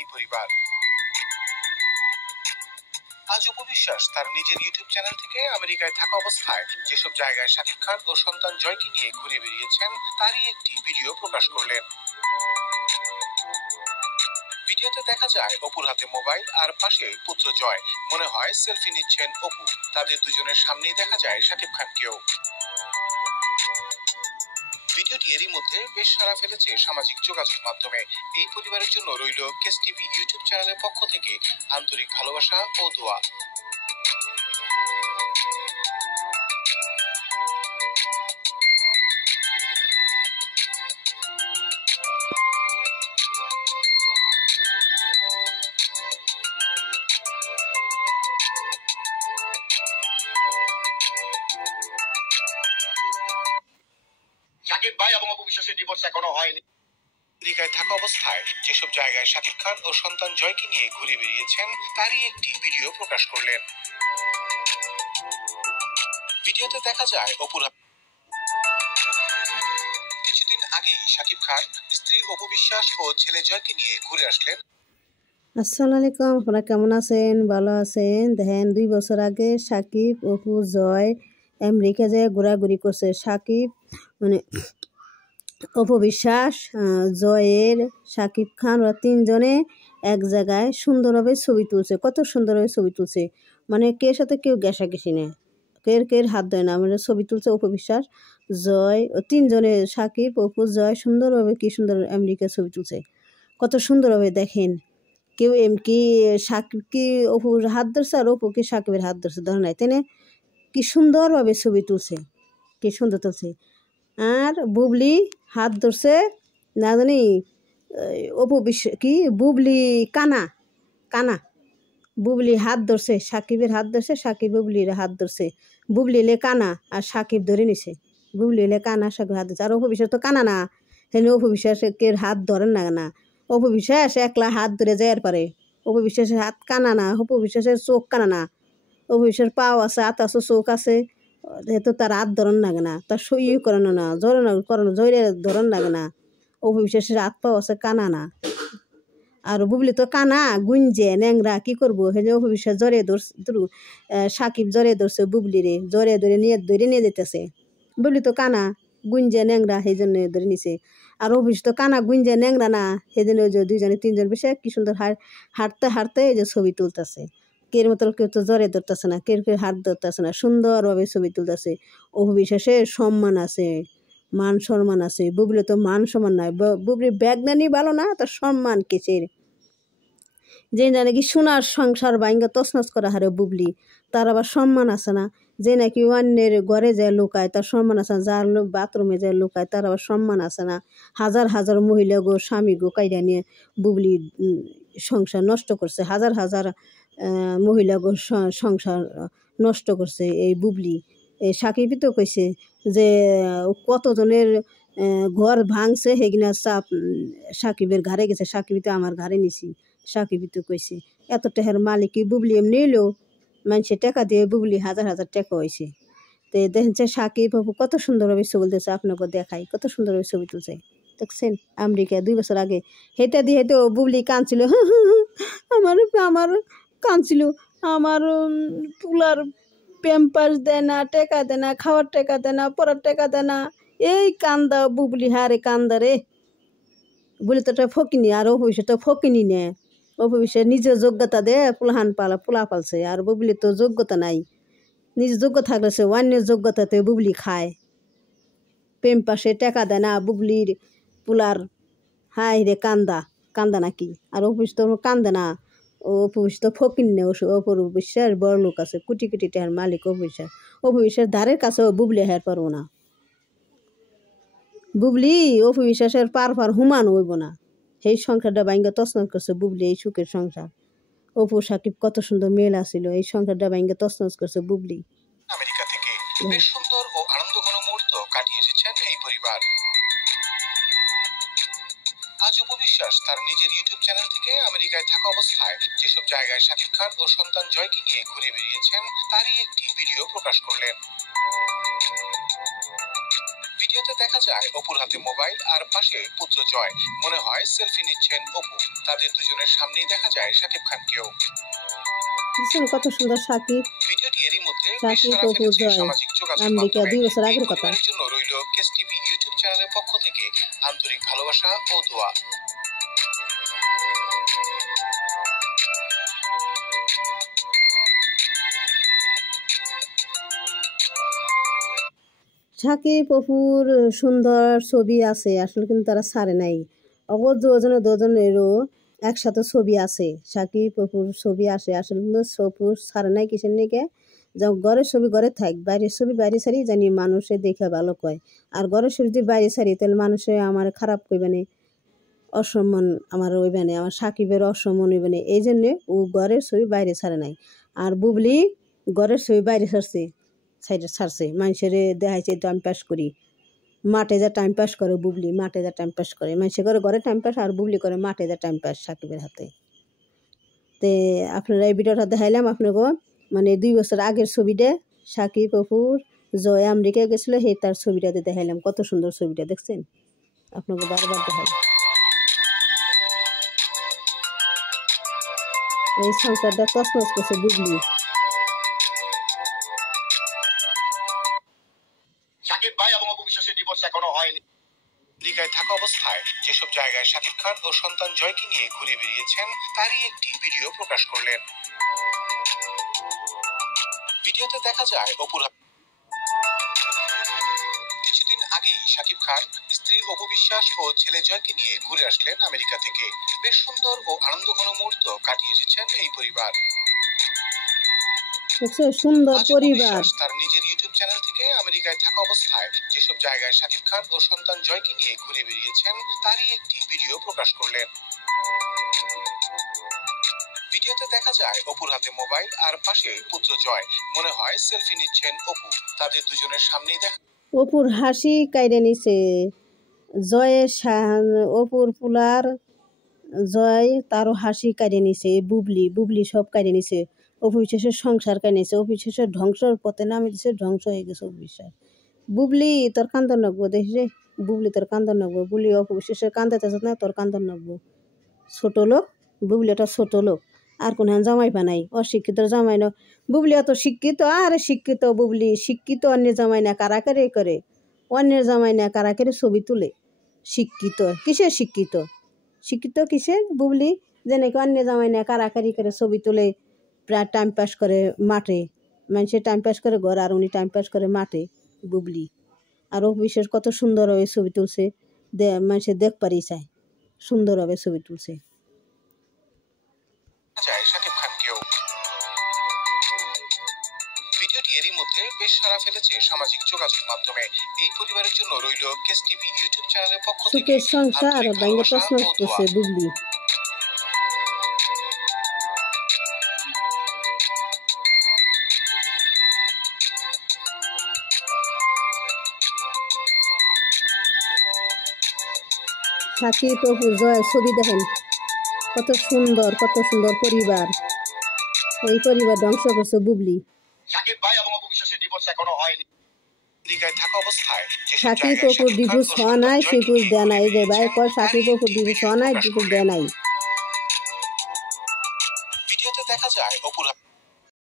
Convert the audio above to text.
এই পরিবার। আজ উপবিশ্বাস তার নিজের ইউটিউব চ্যানেল থেকে আমেরিকায় থাকা অবস্থায় যেসব জায়গায় শাকিব খান ও সন্তান জয়কে নিয়ে ঘুরে বেরিয়েছেন তারই একটি ভিডিও প্রকাশ করলেন। ভিডিওতে দেখা যায় অপুর হাতে মোবাইল আর পাশে পুত্র জয়, মনে হয় সেলফি নিচ্ছেন অপু। তাদের দুজনের সামনেই দেখা যায় শাকিব খানকেও। ভিডিওটি এরই মধ্যে বেশ সাড়া ফেলেছে সামাজিক যোগাযোগ মাধ্যমে। এই পরিবারের জন্য রইল কেস টিভি ইউটিউব চ্যানেলের পক্ষ থেকে আন্তরিক ভালোবাসা ও দোয়া। শাকিব ভাই এবং অপু বিশ্বাসের ডিভোর্স এখনো হয়নি। আমেরিকায় থাকা অবস্থায় যেসব জায়গায় শাকিব খান ও সন্তান জয়কে নিয়ে ঘুরে বেরিয়েছেন তারই একটি ভিডিও প্রকাশ করলেন। ভিডিওতে দেখা যায় অপুর কিছুদিন আগেই শাকিব খান স্ত্রী অপু বিশ্বাস ও ছেলে জয়কে নিয়ে ঘুরে আসলেন। আসসালামু আলাইকুম, আপনারা কেমন আছেন? ভালো আছেন? দেখেন 2 বছর আগে সাকিব, অপু, জয় আমেরিকা যেয়ে ঘোরাঘুরি করছে। সাকিব মানে অপু বিশ্বাস, জয়ের, সাকিব খান ওরা 3 জনে এক জায়গায় সুন্দরভাবে ছবি তুলছে। কত সুন্দরভাবে ছবি তুলছে, মানে কের সাথে কেউ ঘেঁষাঘেঁষি নেই, কের হাত দেয় না, মানে ছবি তুলছে অপু বিশ্বাস, জয় ও 3 জনে, সাকিব, অপু, জয় সুন্দরভাবে কি সুন্দর আমেরিকায় ছবি তুলছে। কত সুন্দরভাবে দেখেন, কেউ কি সাকিব কি অপুর হাত ধরছে আর অপু কি সাকিবের হাত ধরছে, ধরে নাই, তাই না? কি সুন্দরভাবে ছবি তুলছে, কি সুন্দর তুলছে। আর বুবলি হাত ধরছে না জানি অপু বিশ্বাস কি বুবলি কানা বুবলি হাত ধরছে, সাকিবের হাত ধরছে, সাকিব বুবলির হাত ধরছে। বুবলি এলে কানা আর সাকিব ধরে নিছে। বুবলি এলে কানা, সাকিব হাত ধরছে। আর অপু বিশ্বাস তো কানা না, হেন অপু বিশ্বাসের হাত ধরেন না। অপু বিশ্বাস একলা হাত ধরে যাওয়ার পারে। অপু বিশ্বাসের হাত কানা না, অপু বিশ্বাসের চোখ কানা না। অপু বিশ্বাসের পাও আছে, হাত আছে, চোখ আছে, যেহেতু তার হাত ধরন লাগে না, তার সই করানো না, করানো জয়রে ধরন লাগে না। অপু বিশ্বাসের হাত পাও আছে, কানা না। আর বুবলি তো কানা, গুঞ্জে ন্যাংরা, কি করবো? সেই যে অপু বিশ্বাস জরে ধরছে, সাকিব জরে ধরছে বুবলিরে, জরে ধরে নিয়ে যেতেছে। বুবলি তো কানা, গুঞ্জে ন্যাংরা, সেই জন্য ধরে নিছে। আর অপু তো কানা, গুঞ্জে ন্যাংরা না, সেই জন্য ওই যে 2 জনে 3 জন বেশি কি সুন্দর হাঁটতে এই যে ছবি তুলতেছে। কের মতো কেউ তো জরে ধরতেছে না, কেউ হাত ধরতেছে না, সুন্দরভাবে ছবি তুলতেছে। অপু বিশ্বাসের সম্মান আছে, মান সম্মান আছে। বুবলি তো মান সম্মান নাই, বুবলির ব্যাগনানি ভালো না, তার সম্মান কিসের? যে নাকি সোনার সংসার ভাঙ্গা তছনছ করা হারে বুবলি, তার আবার সম্মান আছে না। যে নাকি অন্যের ঘরে যায় লুকায়, তার সম্মান আছে না। যার বাথরুমে যায় লুকায়, তার আবার সম্মান আছে না। হাজার হাজার মহিলা গো, স্বামী গো কাইরা নিয়ে বুবলি সংসার নষ্ট করছে। হাজার হাজার মহিলা গো সংসার নষ্ট করছে এই বুবলি। সাকিবই তো কইছে যে কতজনের ঘর ভাঙছে, সেগিনা চাপ সাকিবের ঘাড়ে গেছে। সাকিবই তো আমার ঘাড়ে নিছি, সাকিবই তো কইছে। এত টাকার মালিক বুবলি এমনি এলো, মানুষে টাকা দিয়ে বুবলি হাজার হাজার টাকা হয়েছে। তো দেখেন সাকিব বাবু কত সুন্দরভাবে ছবি তুলছে, আপনাকে দেখাই কত সুন্দরভাবে ছবি তুলছে। দেখছেন আমেরিকা 2 বছর আগে হেটা দিয়ে তো বুবলি কাঁদছিল, আমার কাঁদছিল, আমার পুলার প্যাম্পাস দেয় না, টাকা দেয় না, খাওয়ার টাকা দেয় না, পড়ার টাকা দেয় না, এই কান্দা বুবলি, হারে কান্দা রে। বলি তো ফকিনি, আর অপবিশ্বাস তো ফকিনি নে। অপবিশ্বাস নিজের যোগ্যতা দে পোলা পালছে, আর বুবলি তো যোগ্যতা নাই। নিজের যোগ্য থাকলে সে অন্যের যোগ্যতাতে বুবলি খায়। প্রেম পাশে টাকা দেয় না বুবলির পোলার, হাই রে কান্দা নাকি? আর অপবিশ্বাস তো কান্দে না, অপবিশ্বাস তো ফকিন নে। অপবিশ্বাস বড় লোক আছে, কোটি কোটি টাকার মালিক অপবিশ্বাস ধারের কাছেও বুবলি হের পারবো না। বুবলি অপু বিশ্বাসের পার হুমান হইব না। সেই সংসারটা ভাঙ্গা তছনছ করছে বুবলি, এই সুখের সংসার। অপু সাকিব কত সুন্দর মেল আসিল, এই সংসারটা ভাঙ্গা তছনছ করছে বুবলি। আমেরিকা থেকে বেশ সুন্দর ও আনন্দঘন মুহূর্ত কাটিয়ে এসেছেন এই পরিবার। আজ উপবিশ্বাস তার নিজের ইউটিউব চ্যানেল থেকে আমেরিকায় থাকা অবস্থায় যেসব জায়গায় শাকিব খান ও সন্তান জয়কে নিয়ে ঘুরে বেরিয়েছেন তারই একটি ভিডিও প্রকাশ করলেন। ভিডিও ভিডিওতে দেখা যায় অপুর হাতে মোবাইল আর পাশে পুত্র জয়। মনে হয় সেলফি নিচ্ছেন অপু। তাদের দুজনের সামনেই দেখা যায় শাকিব খানকেও। কত সুন্দর শাকিব। ভিডিওটি এরই মধ্যে শাকিব অপু জয় সামাজিক যোগাযোগ আমেরিকা মাধ্যমে। 2 বছর আগের কথা। পরিবারের জন্য রইল কেস টিভি ইউটিউব চ্যানেলের পক্ষ থেকে আন্তরিক ভালোবাসা ও দোয়া। শাকিব অপুর সুন্দর ছবি আছে, আসলে কিন্তু তারা ছাড়ে নাই। অবশ্য দুজনেরও একসাথে ছবি আছে, শাকিব অপুর ছবি আসে, আসলে কিন্তু অপুর ছাড়ে নাই কিসের নিকে। ঘরের ছবি ঘরে থাক, বাইরের ছবি বাইরে ছাড়ি জানি মানুষে দেখে ভালো কয়। আর ঘরের ছবি যদি বাইরে ছাড়ি তাহলে মানুষে আমার খারাপ কইবে না, অসম্মান আমার হইবে না, আমার শাকিবের অসম্মান হইবে না। এই জন্যে ও ঘরের ছবি বাইরে ছাড়ে নাই। আর বুবলি ঘরের ছবি বাইরে ছাড়ছে মানুষের দেখাইছে টাইম পাস করি। মাঠে যা টাইম পাস করে বুবলি, মাঠে যা টাইম পাস করে মানুষের ঘরে টাইম পাস, আর বুবলি করে মাঠে যা টাইম পাস শাকিবের হাতে। তে আপনারা এই ভিডিওটা দেখাইলাম আপনাকে, মানে 2 বছর আগের ছবিটা শাকিব অপুর জয় আমেরিকা গেছিলো, সেই তার ছবিটাতে দেখাইলাম। কত সুন্দর ছবিটা দেখছেন, আপনাকে বারবার দেখাই। এই সংসারটা তছনছ করছে বুবলি। শাকিব ভাই এবং অপু বিশ্বাসের ডিভোর্স এখনো হয়নি। আমেরিকায় থাকা অবস্থায় যেসব জায়গায় শাকিব খান ও সন্তান জয়কে নিয়ে ঘুরে বেরিয়েছেন তারই একটি ভিডিও প্রকাশ করলেন। ভিডিওতে দেখা যায় অপুর কিছুদিন আগেই শাকিব খান স্ত্রী অপু বিশ্বাস ও ছেলে জয়কে নিয়ে ঘুরে আসলেন আমেরিকা থেকে। বেশ সুন্দর ও আনন্দঘন মুহূর্ত কাটিয়ে এসেছেন এই পরিবার। সুন্দর পরিবার। তার নিজের ইউটিউব চ্যানেল থেকে আমেরিকায় থাকা অবস্থায় যেসব জায়গায় শাকিব খান ও সন্তান জয়কে নিয়ে ঘুরে বেরিয়েছেন তারই একটি ভিডিও প্রকাশ করলেন। ভিডিওতে দেখা যায় অপুর হাতে মোবাইল আর পাশে পুত্র জয়। মনে হয় সেলফি নিচ্ছেন অপু। তাদের দুজনের সামনেই দেখা অপুর হাসি কাইরে নিছে জয়ের, অপুর পুলার জয় তারও হাসি কাইরে নিছে। বুবলি সব কাইরে নিছে। অপু বিশ্বাসের সংসার কাইরে নিছে। অপু বিশ্বাসের ধ্বংসর পথে নামে দিছে, ধ্বংস হয়ে গেছে অপু বিশ্বাস। বুবলি তোর কান্দন নাকবো, দেখিস রে বুবলি তোর কান্দন নাকবো। বুবলি অপু বিশ্বাসের কান্দাতেছে না, তোর কান্দন নাকবো। ছোট লোক বুবলি, একটা ছোট লোক। আর কোন জামাই পানাই, অশিক্ষিত জামাই না। বুবলি অত শিক্ষিত, আর শিক্ষিত বুবলি শিক্ষিত, অন্যের জামাই না কারাকারি করে, অন্যের জামাই না কারাকারি ছবি তুলে। শিক্ষিত কিসের শিক্ষিত? শিক্ষিত কিসের বুবলি? যে নাকি অন্য জামাই না কারাকারি করে ছবি তুলে, প্রায় টাইম পাস করে মাঠে। মানুষের টাইম পাস করে ঘর, আর উনি টাইম পাস করে মাঠে বুবলি। আর অপু বিশ্বাস কত সুন্দরভাবে ছবি তুলছে, মানুষের দেখ পারি চায়, সুন্দরভাবে ছবি তুলছে। শাকিব খানকেও। ভিডিওটি এরই মধ্যে বেশ সাড়া ফেলেছে সামাজিক যোগাযোগ মাধ্যমে। এই পরিবারের জন্য রইল কেস টিভি ইউটিউব চ্যানেলের পক্ষ থেকে সুখের সংসার বাইরে তছনছ করছে বুবলি। শাকিব অপু জয় ছবি দেখেন, কত সুন্দর পরিবার। এই পরিবার ধ্বংস করছে বুবলি। শাকিব ভাই এবং অপু বিশ্বাসের ডিভোর্স এখনো হয়নি। আমেরিকায় থাকা অবস্থায় শাকিব অপুর ডিভোর্স হওয়া নাই, ডিভোর্স দেয় নাই। যে ভাই কয় শাকিব অপুর ডিভোর্স হওয়া নাই, ডিভোর্স দেয় নাই। ভিডিওতে দেখা যায় অপুর